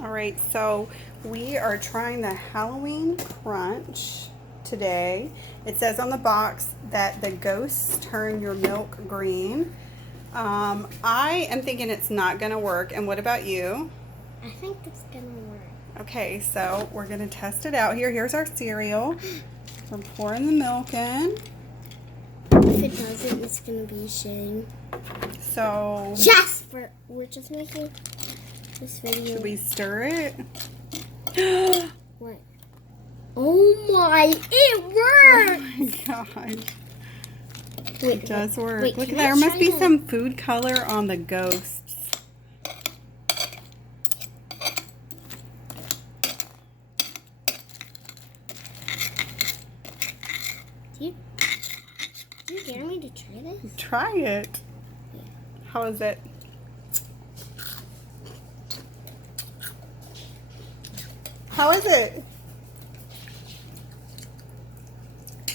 All right, so we are trying the Halloween Crunch today. It says on the box that the ghosts turn your milk green. I am thinking it's not gonna work. And what about you? I think it's gonna work. Okay, so we're gonna test it out here. Here's our cereal. We're pouring the milk in. If it doesn't, it's gonna be a shame. So We're just making this video. should we stir it? What? Oh my! It worked. Oh my gosh. Wait, It does work. wait, Look, can there I must try be to- some food color on the ghosts. Do you dare me to try this? Try it. How is it? How is it?